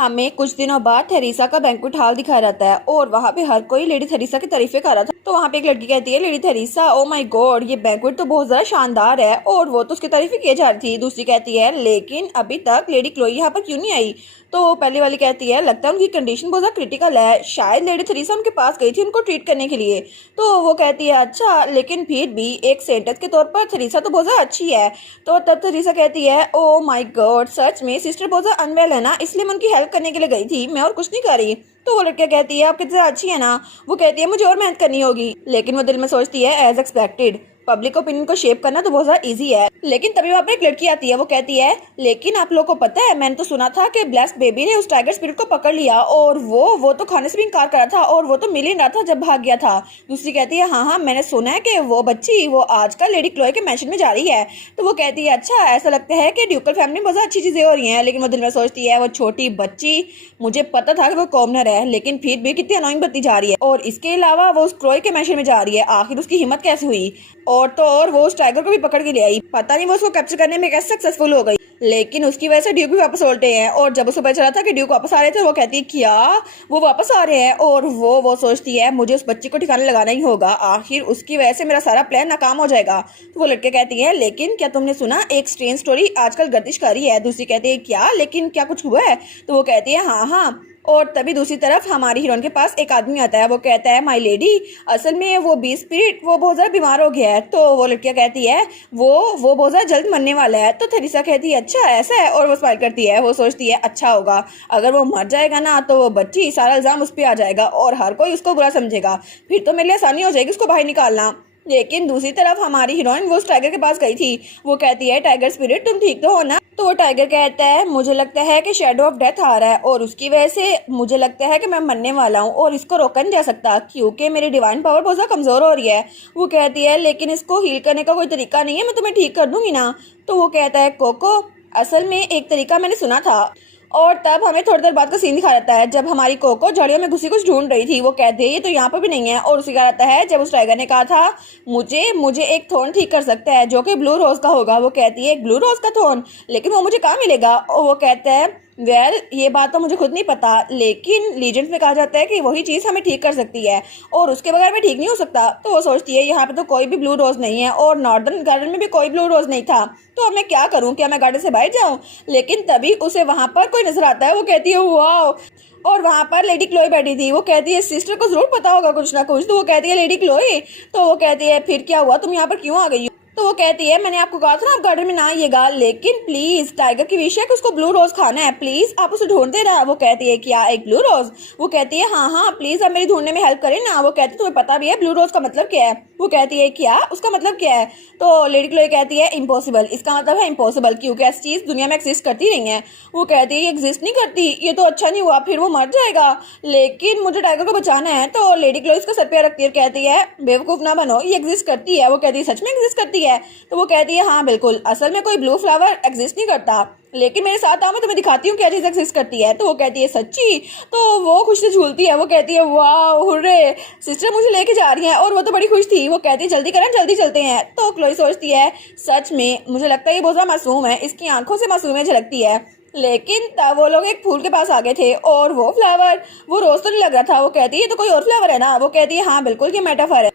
हमें कुछ दिनों बाद थेरेसा का बैंक्वेट हॉल दिखाया जाता है और वहाँ पे हर कोई लेडी थेरेसा की तारीफें कर रहा था। तो वहाँ पे एक लड़की कहती है, lady Theresa, oh my God, ये बैंक्वेट तो बहुत ज्यादा शानदार है। और वो तो उसकी तारीफें की जा रही थी। दूसरी कहती है, लेकिन अभी तक लेडी क्लोई यहाँ पर क्यों नहीं आई। तो पहले वाली कहती है, लगता है उनकी कंडीशन बहुत ज्यादा क्रिटिकल है, शायद लेडी थेरेसा उनके पास गई थी उनको ट्रीट करने के लिए। तो वो कहती है, अच्छा, लेकिन फिर भी एक सेंटेंस के तौर पर थेरेसा तो बहुत ज्यादा अच्छी है। तो तब थेरेसा कहती है, ओ माय गॉड, सच में सिस्टर बहुत ज्यादा अनवेल है ना, इसलिए मैं उनकी हेल्प करने के लिए गई थी, मैं और कुछ नहीं कर रही। तो वो लड़कियां कहती है, आप कितनी अच्छी है ना। वो कहती है, मुझे और मेहनत करनी होगी। लेकिन वो दिल में सोचती है, एज एक्सपेक्टेड पब्लिक ओपिनियन को शेप करना तो बहुत ज्यादा इजी है। लेकिन तभी वहाँ पर एक लड़की आती है, वो कहती है, लेकिन आप लोगों को पता है, मैंने तो सुना था कि ब्लेस्ड बेबी ने उस टाइगर स्पिरिट को पकड़ लिया और वो तो खाने से भी इनकार कर रहा था और वो तो मिल ही रहा था जब भाग गया था। दूसरी कहती है, हाँ हाँ, मैंने सुना है कि वो बच्ची वो आजकल लेडी क्लोए के मैंशन में जा रही है। तो वो कहती है, अच्छा, ऐसा लगता है कि ड्यूकल फैमिली में बहुत अच्छी चीजें हो रही हैं। लेकिन वो दिल में सोचती है, वो छोटी बच्ची, मुझे पता था कि वो कॉमनर है, लेकिन फिर भी कितनी अनोइंग बनती जा रही है। और इसके अलावा वो उस क्लोए के मैंशन में जा रही है, आखिर उसकी हिम्मत कैसे हुई। और तो और वो उस टाइगर को भी पकड़ के ले आई, पता नहीं वो उसको कैप्चर करने में कैसे सक्सेसफुल हो गई। लेकिन उसकी वजह से ड्यूक भी वापस उल्टे हैं। और जब उसे पता चला था कि ड्यूक वापस आ रहे थे, वो कहती है, क्या वो वापस आ रहे हैं। और वो सोचती है, मुझे उस बच्ची को ठिकाने लगाना ही होगा, आखिर उसकी वजह से मेरा सारा प्लान नाकाम हो जाएगा। तो वो लड़के कहती है, लेकिन क्या तुमने सुना, एक स्ट्रेंज स्टोरी आजकल गर्दिश कर रही है। दूसरी कहती है, क्या, लेकिन क्या कुछ हुआ है। तो वो कहती है, हाँ हाँ। और तभी दूसरी तरफ हमारी हीरोइन के पास एक आदमी आता है, वो कहता है, माय लेडी, असल में वो बी स्पिरिट वो बहुत ज्यादा बीमार हो गया है। तो वो लड़कियां कहती है, वो बहुत ज्यादा जल्द मरने वाला है। तो थेरेसा कहती है, अच्छा ऐसा है। और वो स्माइल करती है, वो सोचती है, अच्छा होगा, अगर वो मर जाएगा ना तो वो बच्ची सारा इल्जाम उस पर आ जाएगा और हर कोई उसको बुरा समझेगा, फिर तो मेरे लिए आसानी हो जाएगी उसको बाहर निकालना। लेकिन दूसरी तरफ हमारी हीरोइन वो उस टाइगर के पास गई थी, वो कहती है, टाइगर स्पिरिट तुम ठीक तो हो ना। तो वो टाइगर कहता है, मुझे लगता है कि शेडो ऑफ डेथ आ रहा है और उसकी वजह से मुझे लगता है कि मैं मरने वाला हूँ और इसको रोका नहीं जा सकता क्योंकि मेरी डिवाइन पावर बहुत ज्यादा कमजोर हो रही है। वो कहती है, लेकिन इसको हील करने का कोई तरीका नहीं है, मैं तुम्हें ठीक कर दूंगी ना। तो वो कहता है, कोको, असल में एक तरीका मैंने सुना था। और तब हमें थोड़ी देर बाद का सीन दिखा जाता है, जब हमारी कोको झाड़ियों में घुसी कुछ ढूंढ रही थी। वो कहती है, ये तो यहाँ पर भी नहीं है। और उसी का रहता है, जब उस टाइगर ने कहा था, मुझे एक थोन ठीक कर सकता है जो कि ब्लू रोज का होगा। वो कहती है, एक ब्लू रोज का थोन, लेकिन वो मुझे कहाँ मिलेगा। और वो कहता है, वेल, ये बात तो मुझे खुद नहीं पता, लेकिन लीजेंड्स में कहा जाता है कि वही चीज़ हमें ठीक कर सकती है और उसके बगैर मैं ठीक नहीं हो सकता। तो वो सोचती है, यहाँ पे तो कोई भी ब्लू रोज नहीं है और नॉर्दर्न गार्डन में भी कोई ब्लू रोज नहीं था, तो अब मैं क्या करूँ, क्या मैं गार्डन से बाहर जाऊँ। लेकिन तभी उसे वहां पर कोई नजर आता है। वो कहती है, वाह। और वहां पर लेडी क्लोई बैठी थी। वो कहती है, सिस्टर को जरूर पता होगा कुछ ना कुछ। तो वो कहती है, लेडी क्लोई। तो वो कहती है, फिर क्या हुआ, तुम यहाँ पर क्यों आ गई। तो वो कहती है, मैंने आपको कहा था ना आप गार्डन में ना आइएगा, लेकिन प्लीज, टाइगर की विश है कि उसको ब्लू रोज खाना है, प्लीज आप उसे ढूंढते रहा। वो कहती है, क्या, एक ब्लू रोज। वो कहती है, हाँ हाँ, प्लीज आप मेरी ढूंढने में हेल्प करें ना। वो कहती है, तुम्हें पता भी है ब्लू रोज का मतलब क्या है। वो कहती है, क्या, उसका मतलब क्या है। तो लेडी क्लोई कहती है, इम्पॉसिबल, इसका मतलब है इम्पॉसिबल, क्योंकि ऐसी चीज दुनिया में एक्सिस्ट करती नहीं है। वो कहती है, ये एग्जिस्ट नहीं करती, ये तो अच्छा नहीं हुआ, फिर वो मर जाएगा, लेकिन मुझे टाइगर को बचाना है। तो लेडी क्लोई उसका सर पे रखती है, कहती है, बेवकूफ ना बनो, ये एग्जिस्ट करती है। वो कहती है, सच में एग्जिस्ट करती है। तो वो कहती है, हाँ बिल्कुल, असल में कोई ब्लू फ्लावर एग्जिस्ट नहीं करता, लेकिन मेरे साथ आओ, मैं तुम्हें दिखाती हूँ क्या चीज एग्जिस्ट करती है। तो वो कहती है, सच्ची। तो वो खुश से झूलती है। वो कहती है, वाह, हुर्रे, सिस्टर मुझे लेके जा रही हैं। और वो तो बड़ी खुश थी। वो कहती है, जल्दी करें, जल्दी चलते हैं। तो क्लोई सोचती है, सच में मुझे लगता है ये बहुत ज्यादा मासूम है, इसकी आंखों से मासूमियत झलकती है। लेकिन तब वो लोग एक फूल के पास आ गए थे और वो फ्लावर वो रोज तो नहीं लग रहा था। वो कहती है, ये तो कोई और फ्लावर है ना। वो कहती है, हाँ बिल्कुल, ये मेटाफर है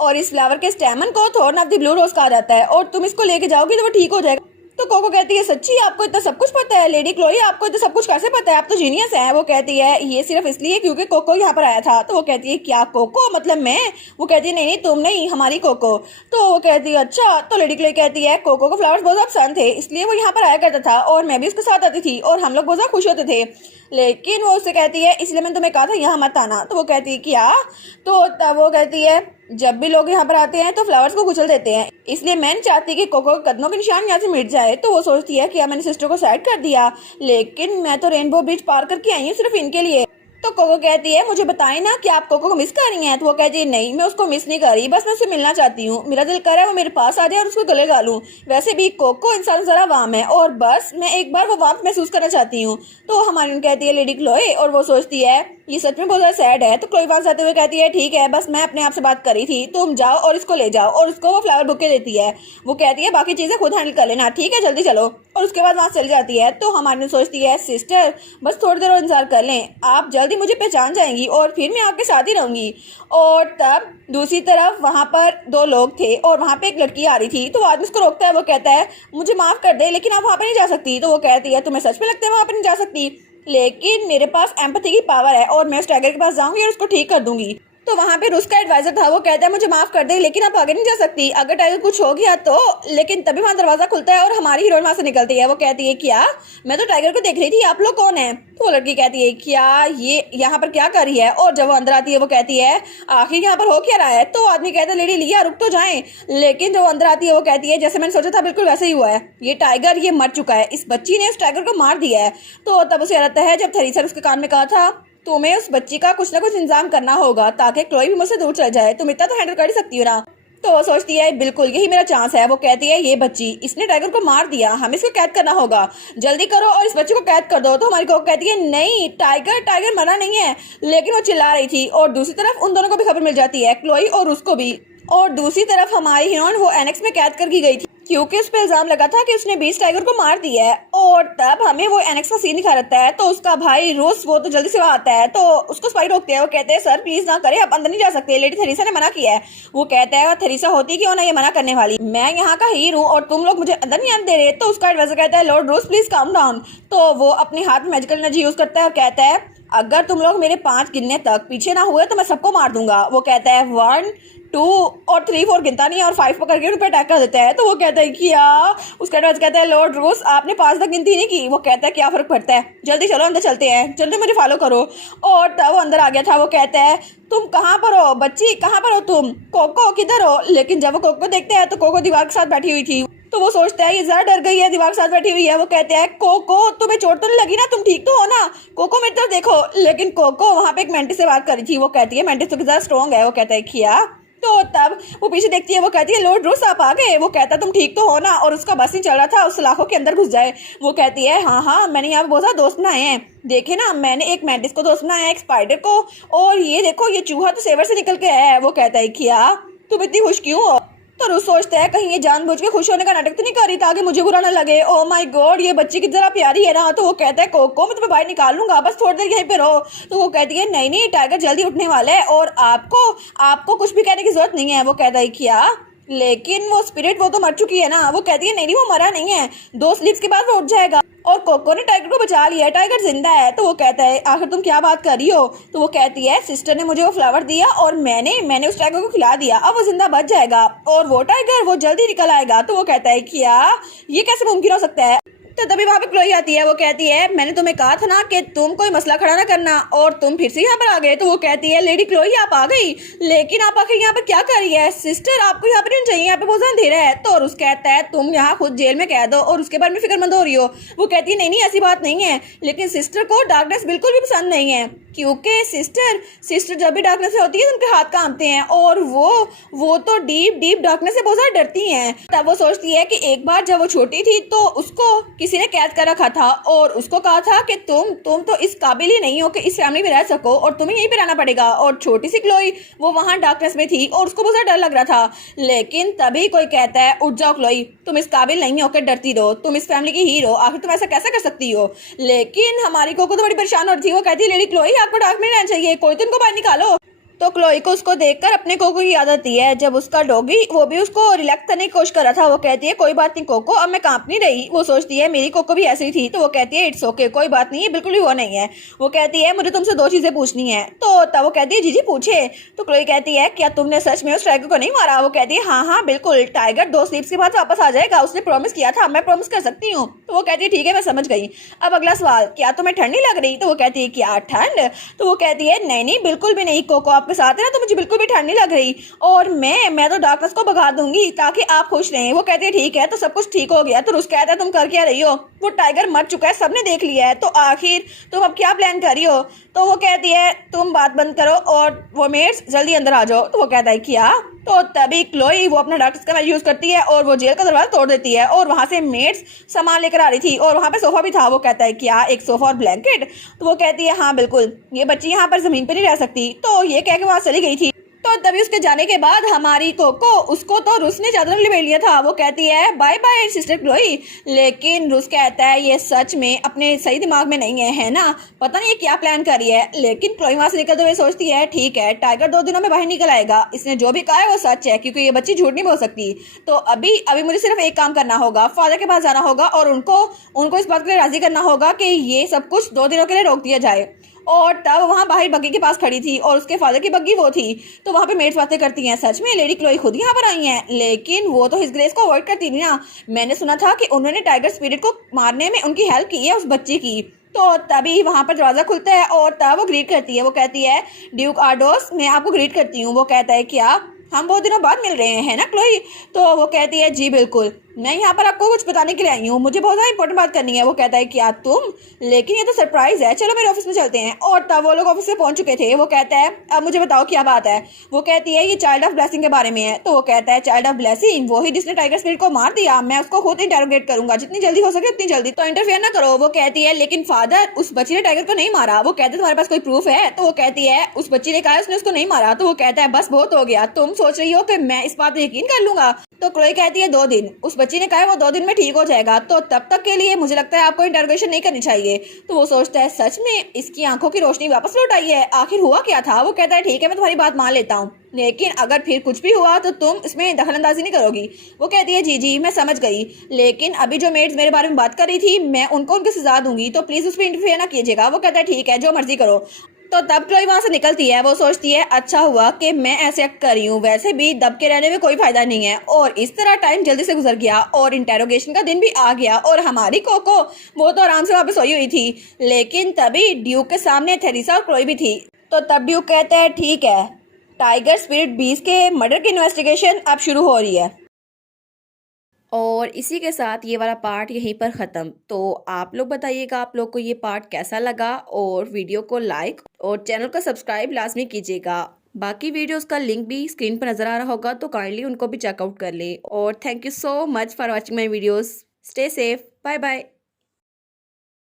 और इस फ्लावर के स्टेमन को thorn of the blue rose कहा जाता है और तुम इसको लेके जाओगी तो वो ठीक हो जाएगा। तो कोको कहती है, सच्ची, आपको इतना सब कुछ पता है। लेडी क्लोई, आपको इतना सब कुछ कैसे पता है, आप तो जीनियस हैं। वो कहती है, ये सिर्फ इसलिए क्योंकि कोको यहाँ पर आया था। तो वो कहती है, क्या, कोको मतलब मैं। वो कहती है, नहीं नहीं, तुम नहीं, हमारी कोको। तो वो कहती है, अच्छा। तो लेडी क्लोई कहती है, कोको को फ्लावर्स बहुत पसंद थे, इसलिए वो यहाँ पर आया करता था और मैं भी उसके साथ आती थी और हम लोग बहुत खुश होते थे। लेकिन वो उससे कहती है, इसलिए मैंने तुम्हें कहा था यहाँ मत आना। तो वो कहती है, क्या। तो तब वो कहती है, जब भी लोग यहाँ पर आते हैं तो फ्लावर्स को कुचल देते हैं, इसलिए मैं नहीं चाहती कि कोको के कदमों के निशान यहाँ से मिट जाए। तो वो सोचती है, क्या मैंने सिस्टर को साइड कर दिया, लेकिन मैं तो रेनबो ब्रिज पार करके आई हूँ सिर्फ इनके लिए। तो कोको कहती है, मुझे बताएं ना कि आप कोको को मिस कर रही हैं। तो वो कहती है, नहीं, मैं उसको मिस नहीं कर रही, बस मैं उससे मिलना चाहती हूँ, मेरा दिल कर रहा है वो मेरे पास आ जाए और उसको गले गा लूं। वैसे भी कोको इंसान जरा वाम है और बस मैं एक बार वो वाम महसूस करना चाहती हूँ। तो हमारी कहती है, लेडी क्लोए। और वो सोचती है, ये सच में बहुत ज्यादा सैड है। तो क्लोई वहां से आते हुए कहती है ठीक है, बस मैं अपने आप से बात करी थी, तुम जाओ और इसको ले जाओ, और उसको वो फ्लावर बुके देती है। वो कहती है बाकी चीजें खुद हैंडल कर लेना, ठीक है जल्दी चलो। और उसके बाद वहां चली जाती है। तो हमारी सोचती है सिस्टर बस थोड़ी देर और इंतजार कर लें, आप जल्दी मुझे पहचान जाएंगी और फिर मैं आपके साथ ही रहूंगी। और तब दूसरी तरफ वहां पर दो लोग थे और वहां पे एक लड़की आ रही थी। तो वो आदमी उसको रोकता है, वो कहता है मुझे माफ कर दे लेकिन आप वहां पर नहीं जा सकती। तो वो कहती है तुम्हें सच में लगता है वहां पर नहीं जा सकती, लेकिन मेरे पास एम्पैथी की पावर है और मैं उस टाइगर के पास जाऊंगी और उसको ठीक कर दूंगी। तो वहां पे रूस का एडवाइजर था, वो कहता है मुझे माफ कर दे लेकिन आप आगे नहीं जा सकती, अगर टाइगर कुछ हो गया तो। लेकिन तभी वहां दरवाजा खुलता है और हमारी हीरोइन वहां से निकलती है। वो कहती है क्या, मैं तो टाइगर को देख रही थी, आप लोग कौन है। तो वो लड़की कहती है क्या ये यहाँ पर क्या कर रही है। और जब वो अंदर आती है वो कहती है आखिर यहाँ पर हो क्या रहा है। तो आदमी कहता है लेडी लिया रुक तो जाए। लेकिन जब वो अंदर आती है वो कहती है जैसे मैंने सोचा था बिल्कुल वैसे ही हुआ है, ये टाइगर ये मर चुका है, इस बच्ची ने उस टाइगर को मार दिया है। तो तब उसे याद आता है जब थेरेसा उसके कान में कहा था तुम्हें उस बच्ची का कुछ ना कुछ इंतजाम करना होगा ताकि क्लोई भी मुझसे दूर चल जाए, तुम इतना तो हैंडल कर ही सकती हो ना। तो वो सोचती है बिल्कुल यही मेरा चांस है। वो कहती है ये बच्ची इसने टाइगर को मार दिया, हमें इसको कैद करना होगा, जल्दी करो और इस बच्चे को कैद कर दो। तो हमारी कोको कहती है नहीं टाइगर टाइगर मरा नहीं है, लेकिन वो चिल्ला रही थी। और दूसरी तरफ उन दोनों को भी खबर मिल जाती है, क्लोई और उसको भी। और दूसरी तरफ हमारी हीरोइन वो एनेक्स में कैद कर गई थी क्योंकि उस पर इल्जाम लगा था कि उसने 20 टाइगर को मार दिया है। और तब हमें वो एनेक्स का सीन दिखा रहता है। तो उसका भाई रूस वो तो जल्दी से वहां आता है, तो उसको स्पाई रोकते हैं। वो कहते हैं सर प्लीज ना करें, आप अंदर नहीं जा सकते, लेडी थेरेसा ने मना किया है। वो कहता है थेरेसा होती क्यों ना ये मना करने वाली, मैं यहाँ का हीर हूँ और तुम लोग मुझे अंदर नहीं आने दे रहे। तो उसका एडवाइजर कहता है लॉर्ड रूस प्लीज काम डाउन। तो वो अपने हाथ में मैजिकल एनर्जी यूज करता है और कहता है अगर तुम लोग मेरे 5 गिनने तक पीछे ना हुए तो मैं सबको मार दूंगा। वो कहता है 1 2 और 3 4 गिनता नहीं है और 5 पकड़ के उन पर अटैक कर देता है। तो वो कहता है क्या, उसका एडवाइस कहता है लॉर्ड रूस आपने 5 तक गिनती नहीं की। वो कहता है क्या फर्क पड़ता है, जल्दी चलो अंदर चलते हैं, जल्दी मुझे फॉलो करो। और तब वो अंदर आ गया था। वो कहता है तुम कहाँ पर हो बच्ची, कहाँ पर हो तुम, कोको किधर हो। लेकिन जब वो कोको देखते हैं तो कोको दीवार के साथ बैठी हुई थी। तो वो सोचता है ये जरा डर गई है, दीवार के साथ बैठी हुई है। वो कहते हैं कोको तुम्हें चोट तो नहीं लगी ना, तुम ठीक तो हो ना, कोको मेरी तरफ देखो। लेकिन कोको वहां पे एक मेंटिस से बात कर रही थी। वो कहती है मेंटिस तो ज्यादा स्ट्रॉन्ग है। वो कहता है किया। तो तब वो पीछे देखती है, वो कहती है लॉर्ड रूस आप आ गए। वो कहता है तुम ठीक तो हो ना, और उसका बस नहीं चल रहा था उस सलाखों के अंदर घुस जाए। वो कहती है हाँ हाँ मैंने यहाँ पे बहुत सारे दोस्त बनाए हैं, देखे ना मैंने एक मेंटिस को दोस्त बनाया, एक स्पाइडर को, और ये देखो ये चूहा तो सेवर से निकल के आया है। वो कहता है किया तुम इतनी खुश क्यों हो। तो रूस सोचता है कहीं ये जानबूझ के खुश होने का नाटक तो नहीं कर रही ताकि मुझे बुरा ना लगे। ओ माय गॉड ये बच्ची की जरा प्यारी है ना। तो वो कहता है कोको मैं तुम्हें बाहर निकाल लूंगा, बस थोड़ी देर यहीं पे रहो। तो वो कहती है नहीं नहीं टाइगर जल्दी उठने वाला है और आपको आपको कुछ भी कहने की जरूरत नहीं है। वो कहता है क्या, लेकिन वो स्पिरिट वो तो मर चुकी है ना। वो कहती है नहीं नहीं वो मरा नहीं है, 2 स्लीप्स के बाद वो उठ जाएगा। और कोको ने टाइगर को बचा लिया है, टाइगर जिंदा है। तो वो कहता है आखिर तुम क्या बात कर रही हो। तो वो कहती है सिस्टर ने मुझे वो फ्लावर दिया और मैंने उस टाइगर को खिला दिया, अब वो जिंदा बच जाएगा और वो टाइगर वो जल्दी निकल आएगा। तो वो कहता है क्या ये कैसे मुमकिन हो सकता है। तो तभी वहां पे क्लोई आती है। वो कहती है मैंने तुम्हें कहा था ना कि तुम कोई मसला खड़ा ना करना, और तुम फिर से यहाँ पर आ गए। तो वो कहती है लेडी क्लोई आप आ गई, लेकिन आप आखिर यहाँ पर क्या कर रही है सिस्टर, आपको यहाँ पर नहीं चाहिए, यहाँ पे बहुत अंधेरा है। तो और उसका कहता है तुम यहाँ खुद जेल में कैद हो और उसके बारे में फिक्रमंद हो रही हो। वो कहती है नहीं नहीं ऐसी बात नहीं है, लेकिन सिस्टर को डार्कनेस बिल्कुल भी पसंद नहीं है, क्योंकि सिस्टर जब भी डार्कनेस में होती है उनके हाथ कांपते हैं और वो तो डीप डार्कनेस से बहुत ज्यादा डरती हैं। तब वो सोचती है कि एक बार जब वो छोटी थी तो उसको किसी ने कैद कर रखा था और उसको कहा था कि तुम तो इस काबिल ही नहीं हो कि इस फैमिली में रह सको और तुम्हें यहीं पे रहना पड़ेगा। और छोटी सी क्लोई वो वहां डार्कनेस में थी और उसको बहुत ज्यादा डर लग रहा था। लेकिन तभी कोई कहता है उठ जाओ क्लोई, तुम इस काबिल नहीं हो कि डरती रहो, तुम इस फैमिली की हीरो, आखिर तुम ऐसा कैसे कर सकती हो। लेकिन हमारी कोको तो बड़ी परेशान हो रही थी। वो कहती है लेडी क्लोई आपको डार्क में रहना चाहिए, कोई तो इनको बाहर निकालो। तो क्लोई को उसको देखकर अपने कोको की याद आती है जब उसका डॉगी वो भी उसको रिलैक्स करने की कोशिश कर रहा था। वो कहती है कोई बात नहीं कोको, अब मैं कांप नहीं रही। वो सोचती है मेरी कोको भी ऐसी थी। तो वो कहती है इट्स ओके, कोई बात नहीं, बिल्कुल भी वो नहीं है। वो कहती है मुझे तुमसे 2 चीजें पूछनी है। तो तब वो कहती है जी पूछे। तो क्लोई कहती है क्या तुमने सच में उस टाइगर को नहीं मारा। वो कहती है हाँ बिल्कुल, टाइगर 2 स्लीप्स के बाद वापस आ जाएगा, उसने प्रॉमिस किया था, मैं प्रॉमिस कर सकती हूँ। तो वो कहती है ठीक है मैं समझ गई। अब अगला सवाल, क्या तुम्हें ठंड नहीं लग रही। तो वो कहती है क्या ठंड। तो वो कहती है नहीं बिल्कुल भी नहीं, कोको आपके साथ है ना तो मुझे बिल्कुल भी ठंड नहीं लग रही, और मैं तो डार्कनेस को भगा दूंगी ताकि आप खुश रहें। वो कहती है ठीक है, तो सब कुछ ठीक हो गया। तो रुस कहता है तुम कर क्या रही हो, वो टाइगर मर चुका है, सबने देख लिया है, तो आखिर तुम अब क्या प्लान कर रही हो। तो वो कहती है तुम बात बंद करो और वो मेट्स जल्दी अंदर आ जाओ। तो वो कहता है क्या तो तभी क्लोई वो अपना डार्क स्काई यूज करती है और वो जेल का दरवाजा तोड़ देती है और वहां से मेड्स सामान लेकर आ रही थी और वहां पे सोफा भी था। वो कहता है क्या एक सोफा और ब्लैंकेट? तो वो कहती है हाँ बिल्कुल, ये बच्ची यहाँ पर जमीन पर नहीं रह सकती। तो ये कह के वहां चली गई थी। तो तभी उसके जाने के बाद हमारी कोको, उसको तो रुस ने चादर में लिया था। वो कहती है बाय बाय सिस्टर क्लोई, लेकिन रुस कहता है ये सच में अपने सही दिमाग में नहीं है ना, पता नहीं ये क्या प्लान कर रही है। लेकिन क्लोई वहां से निकलते हुए सोचती है ठीक है, टाइगर 2 दिनों में बाहर निकल आएगा, इसने जो भी कहा है वो सच है क्योंकि ये बच्ची झूठ नहीं बोल सकती। तो अभी अभी मुझे सिर्फ एक काम करना होगा, फादर के पास जाना होगा और उनको इस बात के लिए राजी करना होगा कि ये सब कुछ 2 दिनों के लिए रोक दिया जाए। और तब वहां बाहर बग्गी के पास खड़ी थी और उसके फादर की बग्गी वो थी। तो वहां पे मेड्स बातें करती हैं सच में लेडी क्लोई खुद यहाँ पर आई हैं, लेकिन वो तो हिज ग्रेस को अवॉइड करती थी ना। मैंने सुना था कि उन्होंने टाइगर स्पिरिट को मारने में उनकी हेल्प की है उस बच्ची की। तो तभी वहां पर दरवाजा खुलता है और तब वो ग्रीट करती है। वो कहती है ड्यूक आर्डोस मैं आपको ग्रीट करती हूँ। वो कहता है क्या हम बहुत दिनों बाद मिल रहे हैं ना क्लोई? तो वो कहती है जी बिल्कुल, मैं यहाँ पर आपको कुछ बताने के लिए आई हूँ, मुझे बहुत ज़्यादा इंपॉर्टेंट बात करनी है। वो कहता है क्या तुम? लेकिन ये तो सरप्राइज है, चलो मेरे ऑफिस में चलते हैं। और तब वो लोग ऑफिस में पहुंच चुके थे। वो कहता है अब मुझे बताओ क्या बात है? वो कहती है ये चाइल्ड ऑफ ब्लेसिंग के बारे में है। तो वो कहता है चाइल्ड ऑफ ब्लेसिंग वही जिसने टाइगर स्पिरिट को मार दिया, मैं उसको खुद इंटेरोगेट करूंगा जितनी जल्दी हो सके उतनी जल्दी, तो इंटरफेयर ना करो। वो कहती है लेकिन फादर उस बच्ची ने टाइगर को नहीं मारा। वो कहते तुम्हारे पास कोई प्रूफ है? तो वो कहती है उस बच्ची ने कहा उसने उसको नहीं मारा। तो वो कहता है बस बहुत हो गया, तुम सोच रही हो कि मैं इस बात पर यकीन कर लूंगा? तो क्लोई कहती है 2 दिन, उस बच्ची ने कहा वो 2 दिन में ठीक हो जाएगा, तो तब तक के लिए मुझे लगता है आपको इंटरोगेशन नहीं करनी चाहिए। तो वो सोचता है सच में इसकी आंखों की रोशनी वापस लौट आई है, आखिर हुआ क्या था? वो कहता है ठीक है मैं तुम्हारी बात मान लेता हूँ, लेकिन अगर फिर कुछ भी हुआ तो तुम इसमें दखलंदाजी नहीं करोगी। वो कहती है जी जी मैं समझ गई, लेकिन अभी जो मेड्स मेरे बारे में बात कर रही थी मैं उनको उनकी सजा दूंगी, तो प्लीज उस पर इंटरफेयर ना कीजिएगा। वो कहता है ठीक है जो मर्जी करो। तो तब क्लोई वहां से निकलती है। वो सोचती है अच्छा हुआ कि मैं ऐसे एक्ट कर रही हूँ, वैसे भी दब के रहने में कोई फायदा नहीं है। और इस तरह टाइम जल्दी से गुजर गया और इंटेरोगेशन का दिन भी आ गया और हमारी कोको वो तो आराम से वापस सोई हुई थी। लेकिन तभी ड्यूक के सामने थेरेसा और क्लोई भी थी। तो तब ड्यूक कहता है ठीक है, टाइगर स्पिरिट बीस्ट के मर्डर की इन्वेस्टिगेशन अब शुरू हो रही है। और इसी के साथ ये वाला पार्ट यहीं पर ख़त्म। तो आप लोग बताइएगा आप लोग को ये पार्ट कैसा लगा, और वीडियो को लाइक और चैनल को सब्सक्राइब लाजमी कीजिएगा। बाकी वीडियोस का लिंक भी स्क्रीन पर नज़र आ रहा होगा, तो काइंडली उनको भी चेकआउट कर ले। और thank you so much for watching my videos. Stay safe, bye bye.